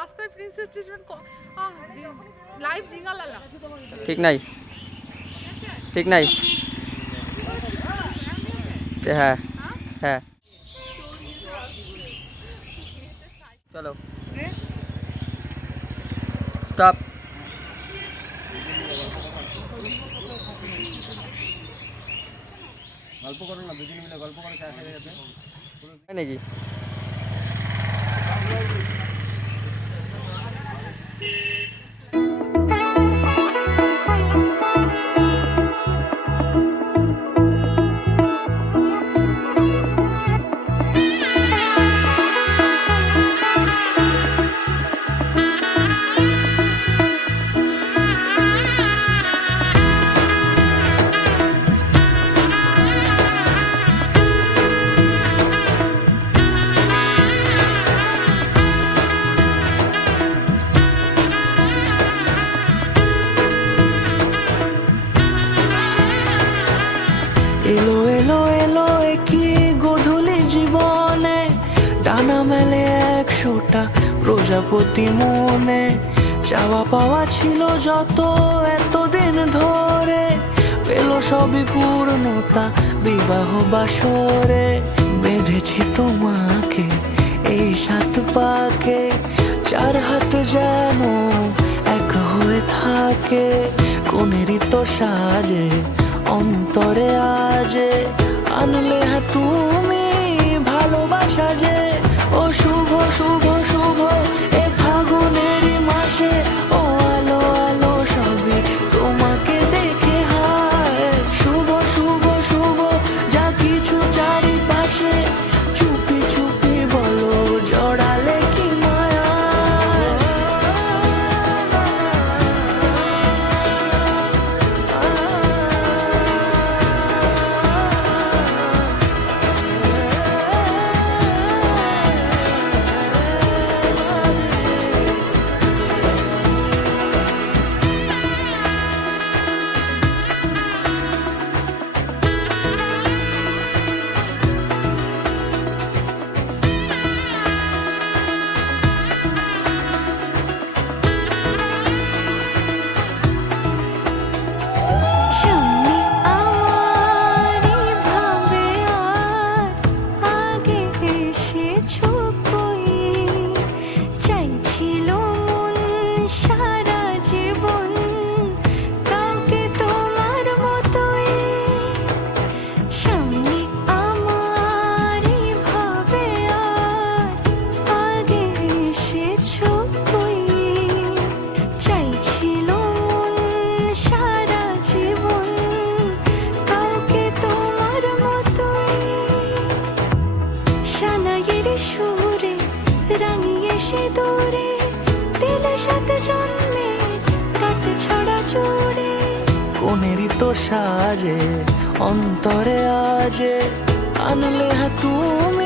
রাস্তায় princess treatment live জিঙ্গা লালা ঠিক নাই, ঠিক নাই। হ্যাঁ হ্যাঁ চলো স্টপ। গল্প করো না, দুজনে মিলে গল্প করে চা খেয়ে যাবে নাকি? এলো এলো এলো কি গোধূলি জীবনে, ডানা মেলে 100টা প্রজাপতি মনে। চাওয়া পাওয়া ছিল যত এতদিন ধরে, পেল সবই পূর্ণতা বিবাহ বাসরে। বেঁধেছি তোমাকে এই 7 পাকে, 4 হাত যেন এক হয়ে থাকে। কোনেরই তো সাজে অন্তরে আজে, আনলে হ্যাঁ তুমি ভালোবাসা যে। ও শুভ শুভ শুভ এ ফাগুনেরই মাসে, ও আলো আলো সবে তোমাকে দেখে হায়। শুভ শুভ শুভ যা কিছু চারিপাশে, চুপি চুপি বলো জড়ালে কি মায়া। সামনে আমারই ভাবে আর আগে এসেছো কই, চাইছিল মন সারা জীবন কাউকে তোমার মতোই। সামনে আমারই ভাবে আর আগে এসেছো কই, চাইছিল মন সারা জীবন কাউকে তোমার মতোই। সানাইয়ের সুরে রাঙিয়ে সে দূরে, দিলে 7 জন্মের কাট ছড়া জুড়ে। কোনেরই তো সাজে অন্তরে আজে, আনলে হ্যাঁ তুমি